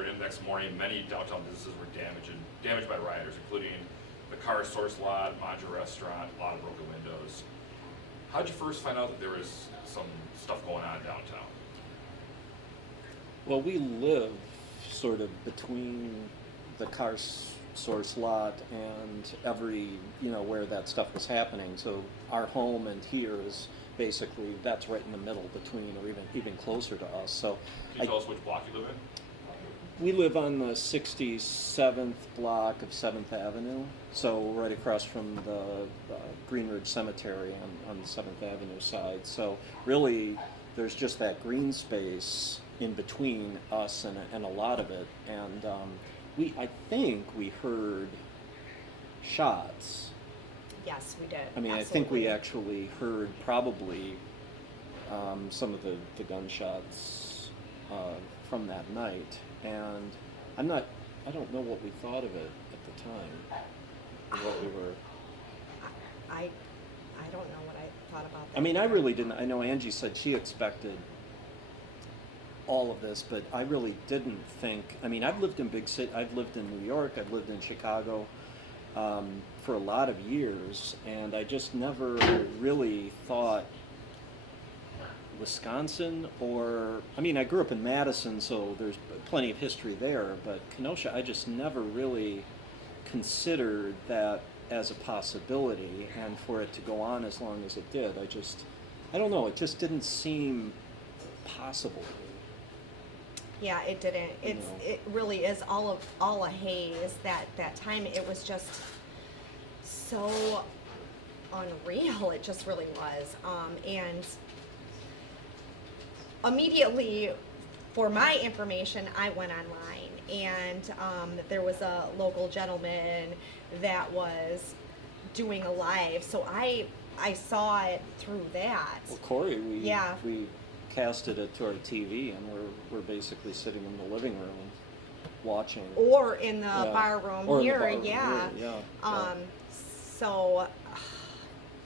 turned in the next morning, many downtown businesses were damaged by rioters, including the car source lot, modular restaurant, a lot of broken windows. How'd you first find out that there was some stuff going on downtown? Well, we live sort of between the car source lot and every, where that stuff was happening. So our home and here is basically, that's right in the middle between, or even closer to us. So Can you tell us which block you live in? we live on the 67th block of 7th Avenue, so right across from the Green Ridge Cemetery on the 7th Avenue side. So really, there's just that green space in between us and a lot of it. And I think we heard shots. Yes, we did. I mean, absolutely. I think we actually heard probably some of the gunshots from that night, and I don't know what we thought of it at the time. What we were. I don't know what I thought about that. I mean, I really didn't. I know Angie said she expected all of this, but I really didn't think. I mean, I've lived in big city. I've lived in New York. I've lived in Chicago for a lot of years, and I just never really thought Wisconsin, or I mean, I grew up in Madison, so there's plenty of history there, but Kenosha, I just never really considered that as a possibility, and for it to go on as long as it did, I don't know, it just didn't seem possible. Yeah, it didn't. It really is all a haze. That time, it was just so unreal. It just really was. And immediately, for my information, I went online, and there was a local gentleman that was doing a live, so I saw it through that. Well, Corey, we casted it to our TV, and we're basically sitting in the living room watching. Or in the bar room or here, in the bar room yeah. Here, yeah. So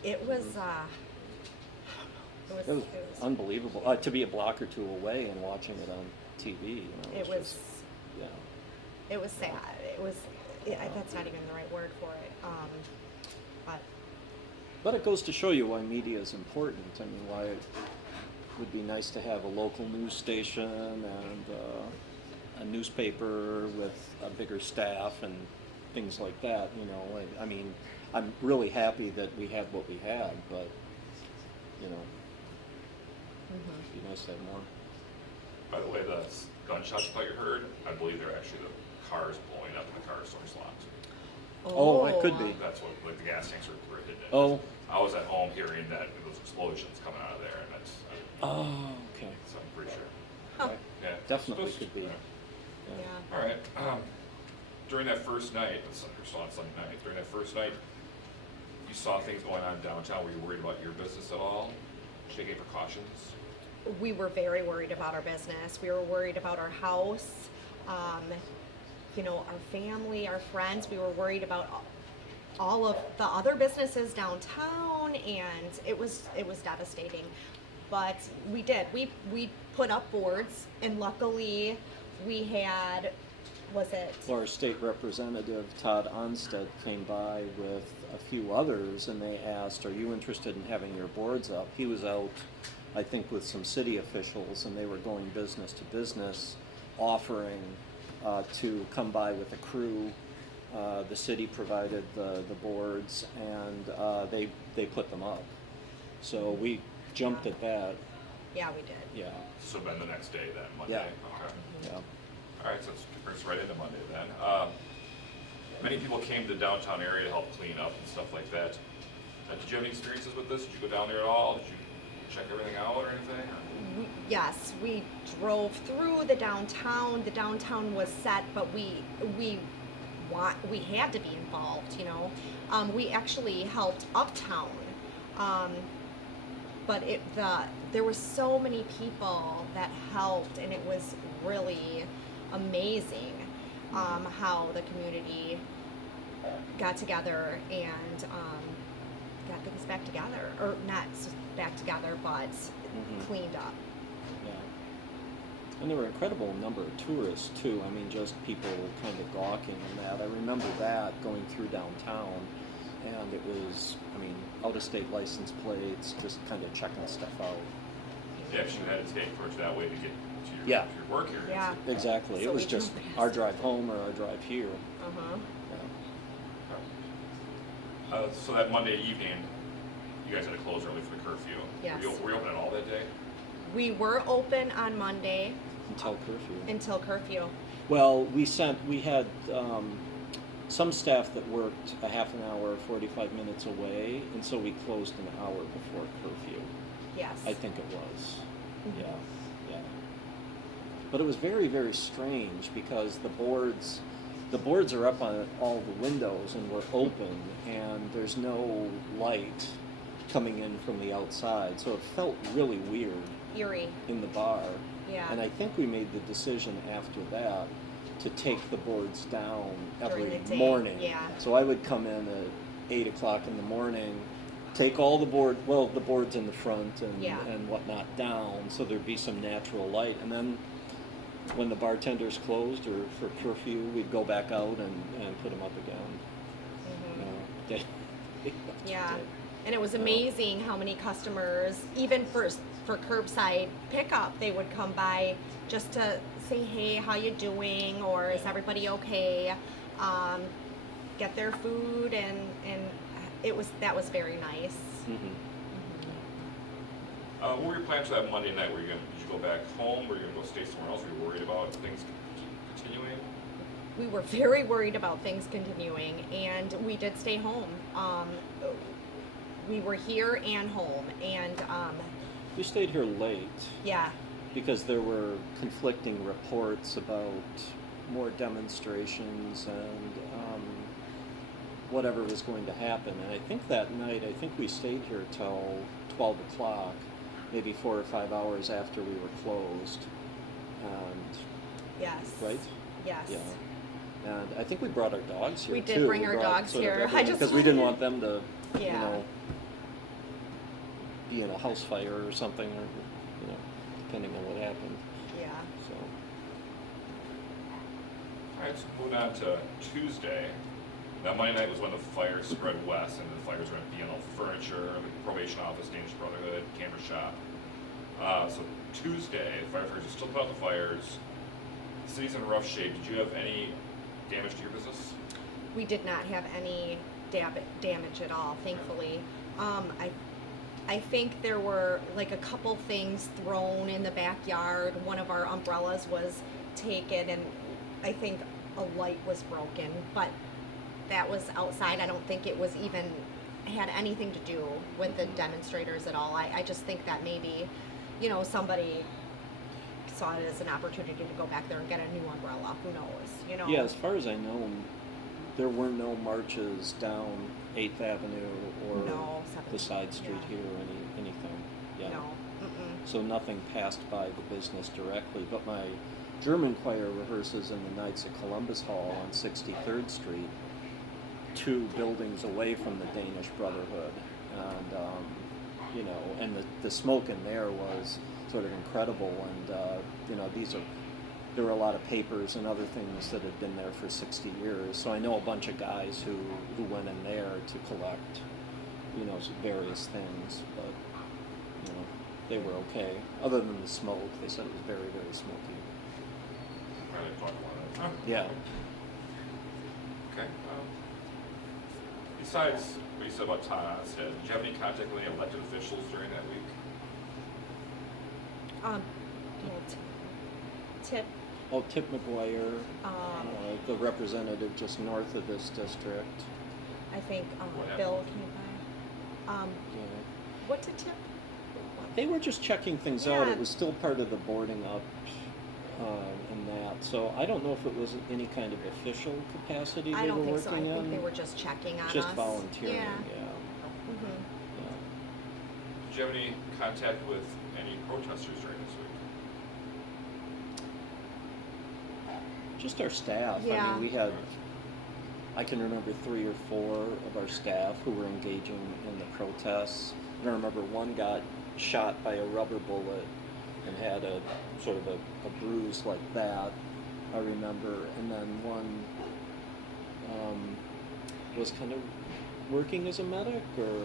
it was. It was unbelievable to be a block or two away and watching it on TV. It was. Just, yeah. It was sad. It was. That's not even the right word for it. But it goes to show you why media is important. I mean, why it would be nice to have a local news station and a newspaper with a bigger staff and things like that. I mean, I'm really happy that we had what we had, but it'd be nice to have more. By the way, the gunshots that you heard, I believe they're actually the cars blowing up in the car source lot. Oh, it could be. That's what, like, the gas tanks were hidden in. Oh. I was at home hearing that those explosions coming out of there, and that's. Oh, okay. So I'm pretty sure. Huh. Yeah. Definitely could be. Yeah. Yeah. All right. During that first night, on Sunday night, during that first night, you saw things going on downtown. Were you worried about your business at all? Did you take any precautions? We were very worried about our business. We were worried about our house, our family, our friends. We were worried about all of the other businesses downtown, and it was devastating. But we did. We put up boards, and luckily we had. Well, our state representative, Todd Onstead, came by with a few others, and they asked, are you interested in having your boards up? He was out, I think, with some city officials, and they were going business to business, offering to come by with a crew. The city provided the boards, and they put them up. So we jumped at that. Yeah, we did. Yeah. So then the next day, then, Monday? Yeah. Okay. Yeah. All right, so let's bring us right into Monday then. Many people came to the downtown area to help clean up and stuff like that. Did you have any experiences with this? Did you go down there at all? Did you check everything out or anything? Yes, we drove through the downtown. The downtown was set, but we had to be involved. We actually helped uptown, but there were so many people that helped, and it was really amazing how the community got together and got things back together, or not back together, but cleaned up. Yeah. And there were an incredible number of tourists too. I mean, just people kind of gawking and that. I remember that going through downtown, and it was, I mean, out-of-state license plates, just kind of checking stuff out. Yeah, 'cause you had to take towards that way to get to your, Yeah. to your work area. Yeah. Exactly. So It was we just drove past our it. drive home or our drive here. Uh-huh. Yeah. So that Monday evening, you guys had to close early for the curfew. Yes. Were you open at all that day? We were open on Monday Until curfew. until curfew. Well, we had some staff that worked a half an hour, 45 minutes away, and so we closed an hour before curfew. Yes. I think it was. Mhm. Yeah, yeah. But it was very, very strange because the boards are up on all the windows and we're open, and there's no light coming in from the outside, so it felt really weird Eerie. in the bar. Yeah. And I think we made the decision after that to take the boards down During every the day, morning. yeah. So I would come in at 8 o'clock in the morning, take all the boards in the front and, Yeah. and whatnot down, so there'd be some natural light. And then when the bartenders closed or for curfew, we'd go back out and put them up again. Mhm. They Yeah. did. And it was amazing how many customers, even for curbside pickup, they would come by just to say, hey, how you doing? Or is everybody okay? Get their food, and that was very nice. Mhm. What were your plans for that Monday night? Did you go back home? Were you gonna go stay somewhere else? Were you worried about things continuing? We were very worried about things continuing, and we did stay home. We were here and home, and We stayed here late. yeah, Because there were conflicting reports about more demonstrations and whatever was going to happen. And I think that night, we stayed here till 12 o'clock, maybe 4 or 5 hours after we were closed. And, yes, right? yes. Yeah. And I think we brought our dogs here We too. did bring our brought dogs sort of here. I everyone, just because we didn't want them to, Yeah. be in a house fire or something, or, depending on what happened. Yeah. So. All right, so moving on to Tuesday. Now, Monday night was when the fire spread west, and the fires were going to be on furniture, the probation office, Danish Brotherhood, camera shop. So Tuesday, the firefighters are still putting out the fires. The city's in rough shape. Did you have any damage to your business? We did not have any damage at all, thankfully. I think there were like a couple things thrown in the backyard. One of our umbrellas was taken, and I think a light was broken, but that was outside. I don't think it was even had anything to do with the demonstrators at all. I just think that maybe, somebody saw it as an opportunity to go back there and get a new umbrella. Who knows, Yeah, as far as I know, there were no marches down 8th Avenue or No, the 7th, side street yeah. here or anything. Yeah. No. Mm-mm. So nothing passed by the business directly. But my German choir rehearses in the Knights of Columbus Hall on 63rd Street, 2 buildings away from the Danish Brotherhood. And, and the smoke in there was sort of incredible. And, there were a lot of papers and other things that had been there for 60 years. So I know a bunch of guys who went in there to collect, some various things, but, they were okay. Other than the smoke, they said it was very, very smoky. Really talk about it. Yeah. Okay. Besides what you said about Todd Onstead, did you have any contact with any elected officials during that week? Tip. Oh, Tip McGuire, Um, the representative just north of this district. I think What happened? Bill came by. Yeah. What did Tip? They were just checking things out. Yeah. It was still part of the boarding up and that. So I don't know if it was any kind of official capacity I they don't were think so. I working think in. they were just checking on Just us. volunteering, Yeah. yeah. Mm-hmm. Did you have any contact with any protesters during this week? Just our staff. I Yeah. mean, I can remember 3 or 4 of our staff who were engaging in the protests. And I remember one got shot by a rubber bullet and had a sort of a bruise like that, I remember. And then one was kind of working as a medic or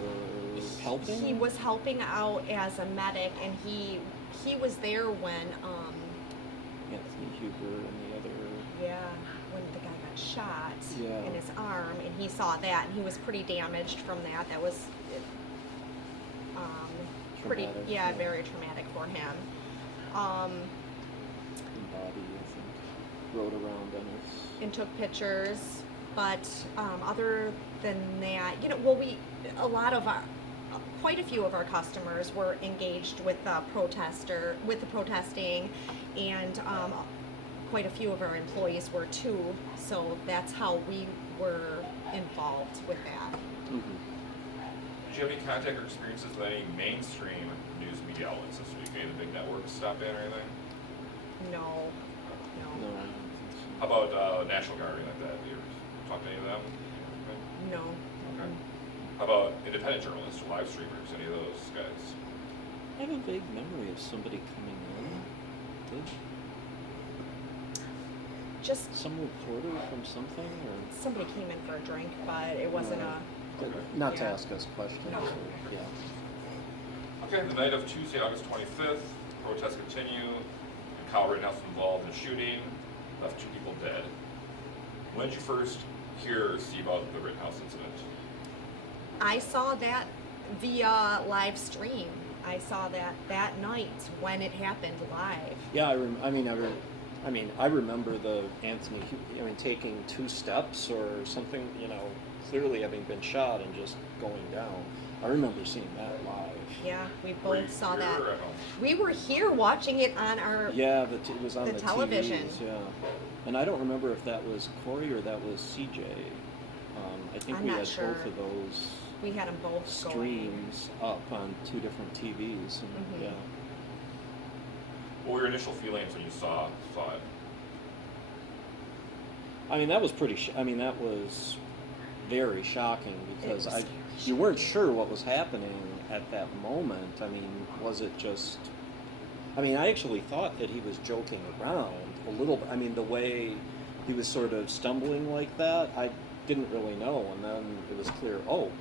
helping? He was helping out as a medic, and he was there when Anthony Huber and the other. when the guy got shot Yeah. in his arm, and he saw that, and he was pretty damaged from that. That was pretty Traumatic, yeah, yeah. very traumatic for him. And Bobby, I think, rode around on his. And took pictures, but other than that, quite a few of our customers were engaged with the protesting, and quite a few of our employees were too. So that's how we were involved with that. Mm-hmm. Did you have any contact or experiences with any mainstream news media outlets this week? Any of the big networks stop in or anything? No. No, I don't think How about National Guard or anything like that? Have you ever talked to any of them? No. Okay. How about independent journalists or live streamers? Any of those guys? so. I have a vague memory of somebody coming in. Did Just some reporter from something or? somebody came in for a drink, but it wasn't a. Not to Yeah. ask us questions. No. Or, yeah. Okay, the night of Tuesday, August 25th, protests continue. A Kyle Rittenhouse involved in the shooting, left 2 people dead. When did you first hear or see about the Rittenhouse incident? I saw that via live stream. I saw that night when it happened live. Yeah, I remember the Anthony. Taking 2 steps or something. Clearly having been shot and just going down. I remember seeing that live. Yeah, we Were you both saw here that. or at home? We were here watching it on our. Yeah, it was on The the television. TVs, yeah. And I don't remember if that was Corey or that was CJ. I think I'm we not had sure. both of those We had them both going. streams up on 2 different TVs, and Mhm. yeah. What were your initial feelings when you saw it? That was that was very shocking because It was you weren't sure what was happening at that moment. Was it just? I actually thought that he was joking around a little bit. The way he was sort of stumbling like that, I didn't really know, and then it was clear. Oh,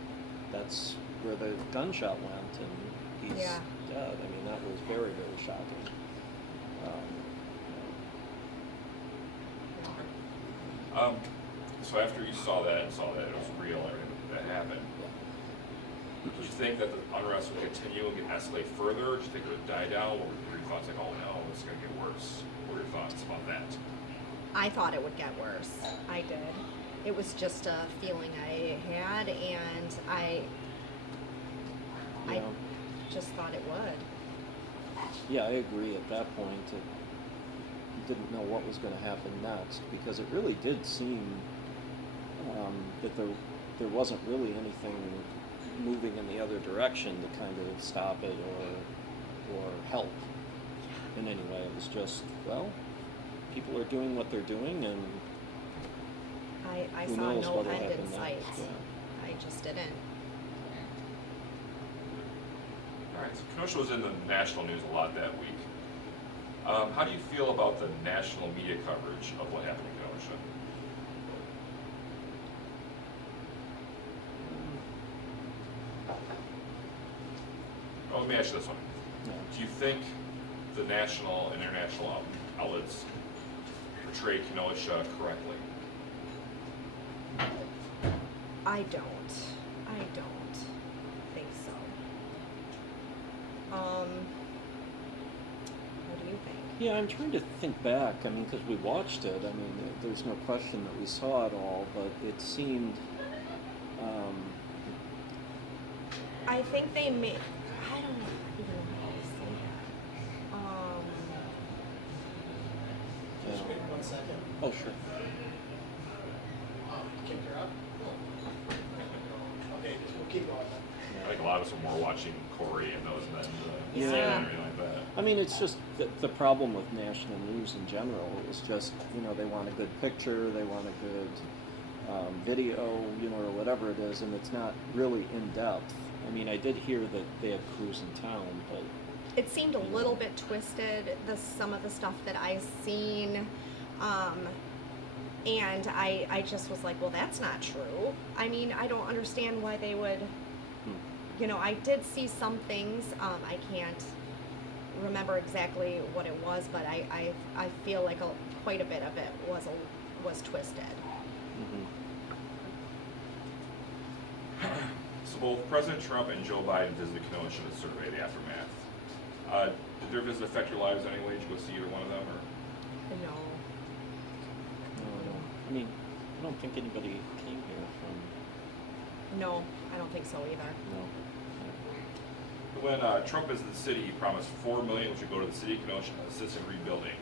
that's where the gunshot went, and he's Yeah. dead. That was very, very shocking. So after you saw that and saw that it was real and that happened, did you think that the unrest would continue and escalate further? Did you think it would die down? What were your thoughts? Like, oh no, it's going to get worse. What were your thoughts about that? I thought it would get worse. I did. It was just a feeling I had, and I Yeah. just thought it would. Yeah, I agree. At that point, you didn't know what was going to happen next because it really did seem that there wasn't really anything moving in the other direction to kind of stop it or help in any way. It was just, well, people are doing what they're doing, and I who saw knows no what'll end happen in sight. next. Yeah. I just didn't. All right, so Kenosha was in the national news a lot that week. How do you feel about the national media coverage of what happened in Kenosha? Oh, let me ask you this one. Yeah. Do you think the national and international outlets portray Kenosha correctly? I don't think so. What do you think? Yeah, I'm trying to think back. Because we watched it. There's no question that we saw it all, but it seemed. I think they made. I don't even know how to say that. Yeah. Wait 1 second. Oh, sure. Kicked her out? Okay, we'll keep going then. I think a lot of us were more watching Corey and those than Yeah. CNN and everything like that. It's just the problem with national news in general is just, they want a good picture, they want a good video, or whatever it is, and it's not really in depth. I did hear that they had crews in town, but it seemed a little bit twisted, some of the stuff that I seen. And I just was like, well, that's not true. I mean, I don't understand why they would, I did see some things. I can't remember exactly what it was, but I feel like quite a bit of it was twisted. So both President Trump and Joe Biden visited Kenosha to survey the aftermath. Did their visit affect your lives in any way? Did you go see either one of them? Or? No. No. I mean, I don't think anybody came here from. No, I don't think so either. No. When Trump visited the city, he promised $4 million, which would go to the city of Kenosha to assist in rebuilding.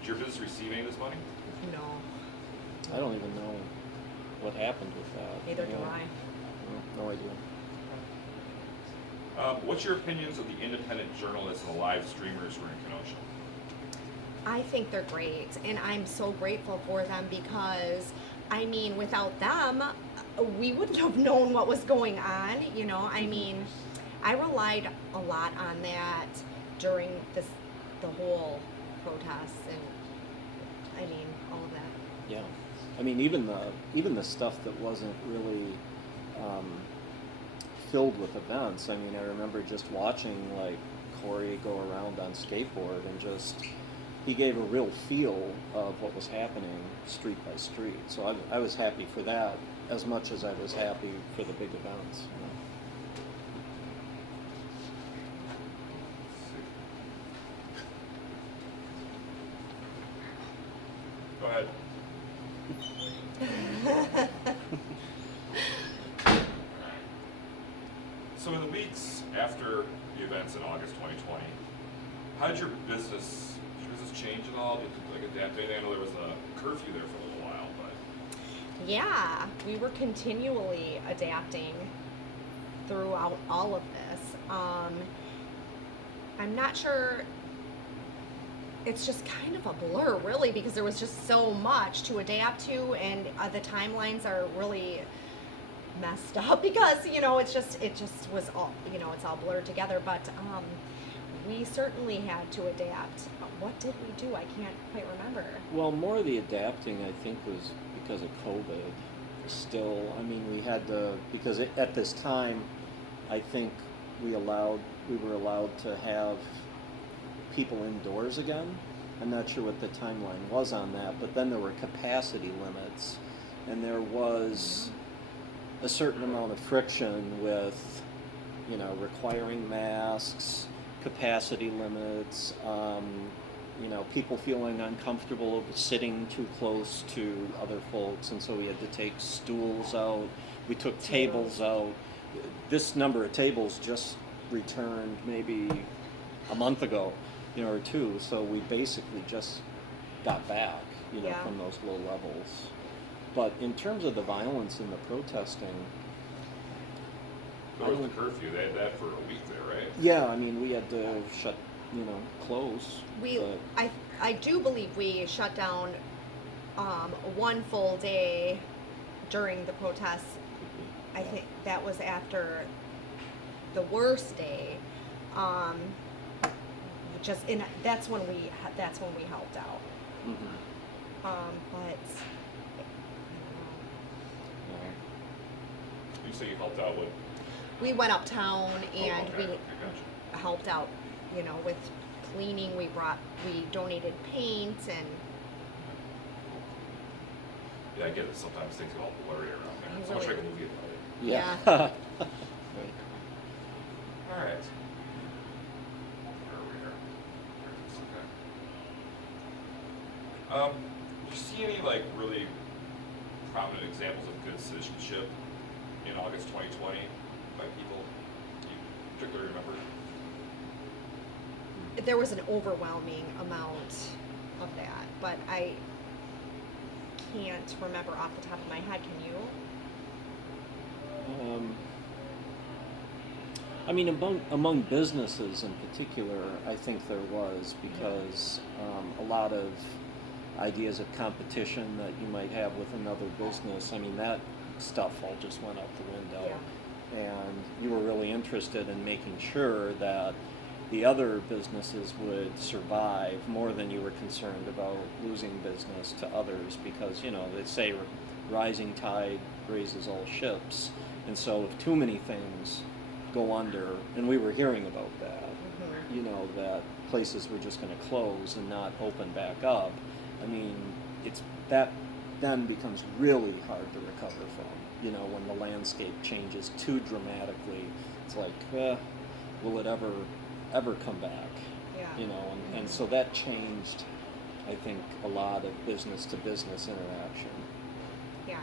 Did your business receive any of this money? No. I don't even know what happened with that. Neither do I. No idea. What's your opinions of the independent journalists and the live streamers who are in Kenosha? I think they're great, and I'm so grateful for them because, I mean, without them, we wouldn't have known what was going on, I mean, I relied a lot on that during the whole protests and, I mean, all of that. Yeah. I mean, even the stuff that wasn't really filled with events. I mean, I remember just watching like Corey go around on skateboard and he gave a real feel of what was happening street by street. So I was happy for that as much as I was happy for the big events. Go ahead. So in the weeks after the events in August 2020, how did your business change at all? Did you adapt anything? I know there was a curfew there for a little while, but Yeah, we were continually adapting throughout all of this. I'm not sure. It's just kind of a blur, really, because there was just so much to adapt to, and the timelines are really messed up because it just was all it's all blurred together. But we certainly had to adapt. What did we do? I can't quite remember. Well, more of the adapting, I think, was because of COVID. Still, I mean, we had to, because at this time, I think we were allowed to have people indoors again. I'm not sure what the timeline was on that, but then there were capacity limits, and there was a certain amount of friction with, requiring masks, capacity limits, people feeling uncomfortable sitting too close to other folks, and so we had to take stools out. We took tables out. This number of tables just returned maybe a month ago, or two, so we basically just got back, Yeah. from those low levels. But in terms of the violence and the protesting, there was the curfew. They had that for a week there, right? yeah, I mean, we had to shut, close. but- I do believe we shut down one full day during the protests. I think that was after the worst day. That's when we helped out. Mhm. But I You say you helped out with. we went uptown and Okay, we gotcha. helped out, with cleaning. We donated paint and Yeah, I get it. Sometimes things get all blurry around there. It's almost like a movie about it. Yeah. Yeah. Right. All right. Where are we here? Okay. Do you see any really prominent examples of good citizenship in August 2020 by people you particularly remember? there was an overwhelming amount of that, but I can't remember off the top of my head. Can you? I mean, among businesses in particular, I think there was, because a lot of ideas of competition that you might have with another business, I mean, that stuff all just went out the window. Yeah. And you were really interested in making sure that the other businesses would survive more than you were concerned about losing business to others, because, you know, they say rising tide raises all ships. And so if too many things go under, and we were hearing about that, you know, that places were just going to close and not open back up, I mean, it's that then becomes really hard to recover from. You know, when the landscape changes too dramatically, it's like, will it ever come back? Yeah. You know, and so that changed, I think, a lot of business to business interaction. Yeah.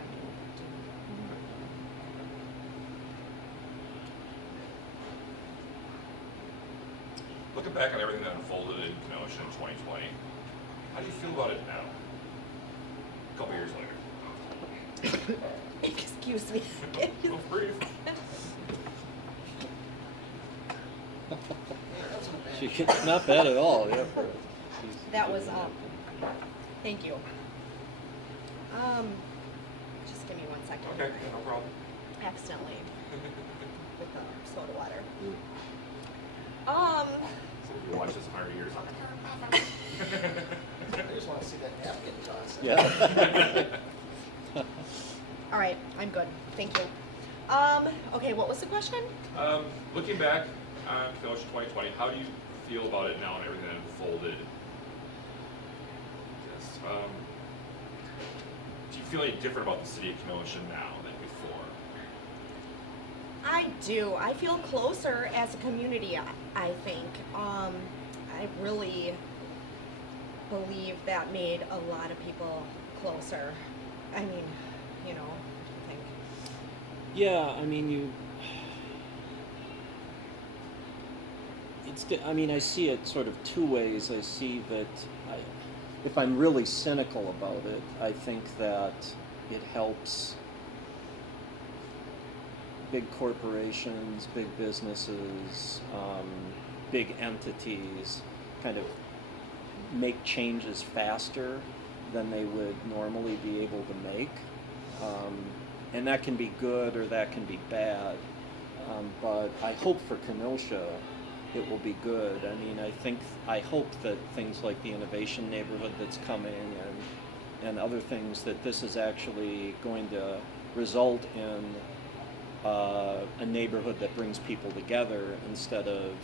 Looking back on everything that unfolded in Kenosha in 2020, how do you feel about it now? A couple years later. Excuse me. Feel free. Not bad at all. Yeah. That was thank you. Just give me 1 second. Okay, no problem. Accidentally with the soda water. So you watch this 100 years. I just want to see that napkin toss. Yeah. All right, I'm good. Thank you. Okay, what was the question? Looking back on Kenosha 2020, how do you feel about it now and everything that unfolded? Yes. Do you feel any different about the city of Kenosha now than before? I do. I feel closer as a community, I think. I really believe that made a lot of people closer. I mean, you know, I think. Yeah, I mean, I mean, I see it sort of two ways. I see that, if I'm really cynical about it, I think that it helps big corporations, big businesses, big entities kind of make changes faster than they would normally be able to make. And that can be good or that can be bad. But I hope for Kenosha it will be good. I mean, I hope that things like the innovation neighborhood that's coming and other things, that this is actually going to result in a neighborhood that brings people together instead of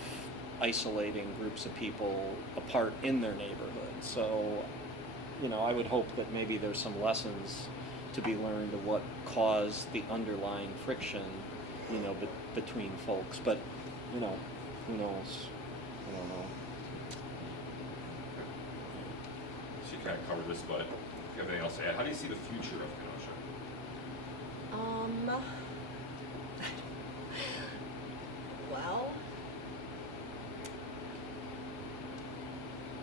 isolating groups of people apart in their neighborhood. So, you know, I would hope that maybe there's some lessons to be learned of what caused the underlying friction, you know, between folks. But, you know, who knows? I don't know. So you kind of covered this, but if you have anything else to add, how do you see the future of Kenosha? Well,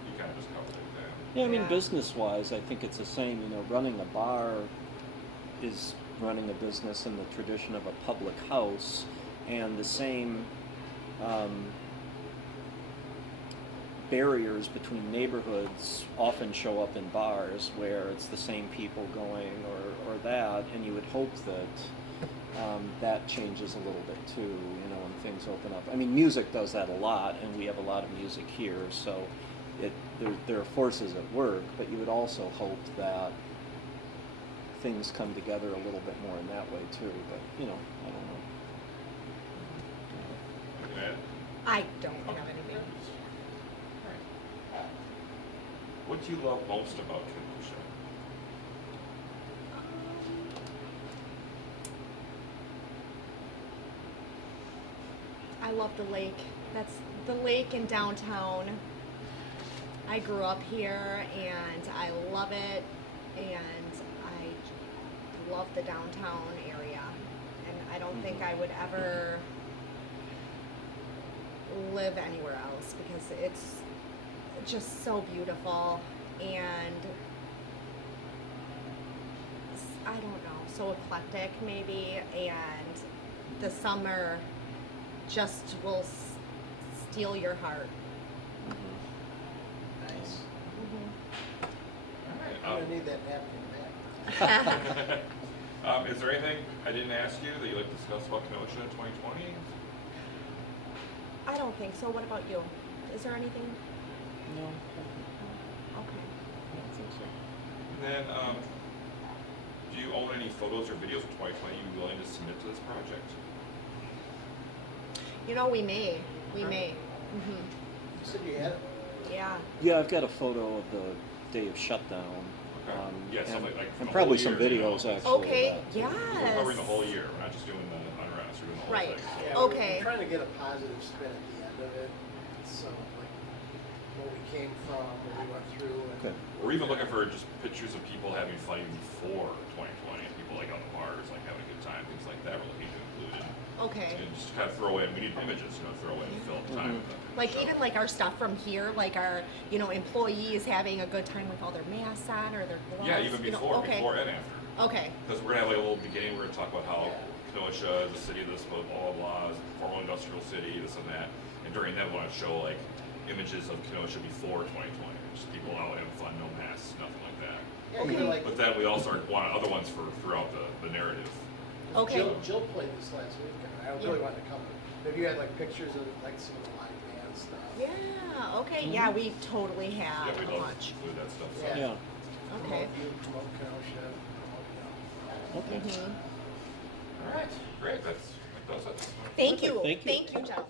You kind of just covered it there. Yeah, I mean, Yeah. business-wise, I think it's the same. You know, running a bar is running a business in the tradition of a public house, and the same barriers between neighborhoods often show up in bars, where it's the same people going or that, and you would hope that that changes a little bit too, you know, when things open up. I mean, music does that a lot, and we have a lot of music here, so there are forces at work, but you would also hope that things come together a little bit more in that way too, but, you know, I don't know. Anything to add? I don't have anything. What do you love most about Kenosha? I love the lake. That's the lake in downtown. I grew up here and I love it, and I love the downtown area. And I don't think I would ever live anywhere else because it's just so beautiful and I don't know, so eclectic maybe, and the summer just will steal your heart. Nice. All I'm right. gonna need that napkin back. Is there anything I didn't ask you that you'd like to discuss about Kenosha in 2020? I don't think so. What about you? Is there anything? No. Okay. I don't think so. And then, do you own any photos or videos of 2020 you'd be willing to submit to this project? You know, we may. We Okay. may. You said you had it? Yeah. Yeah, I've got a photo of the day of shutdown. Okay. Yeah, and, something like and the probably whole some year, you know? videos actually. Okay. of that. Yes. We're covering the whole year, we're not just doing the unrest, we're doing the whole Right. thing. Yeah, Okay. we're trying to get a positive spin at the end of it. So, like, where we came from, where we went through. And Okay. We're even looking for just pictures of people having fun even before 2020, people like on the bars, like having a good time, things like that, we're looking to include it. Okay. And just kind of throw in, we need images, throw in, fill up time. with the Like show. even like our stuff from here, like our, employees having a good time with all their masks on or their gloves. Yeah, even before, okay. before and after. Okay. Because we're gonna have like a little beginning, we're gonna talk about how Kenosha is a city of this, blah, blah, blah, is a formal industrial city, this and that. And during that, we wanna show like images of Kenosha before 2020, just people out having fun, no masks, nothing like that. Yeah, Okay. you like, But then we also want other ones for throughout the narrative. Okay. Jill played this last week, and I really wanted to come. Maybe you had like pictures of like some of the live band stuff. Yeah. Okay. Yeah, we totally have Yeah, we'd a love bunch. to include that stuff. So. Yeah. Yeah. Okay. Promote Kenosha, promote, Okay. Mhm. All right, great, that does it. Thank you. Perfect, thank you. Thank you, Jeff.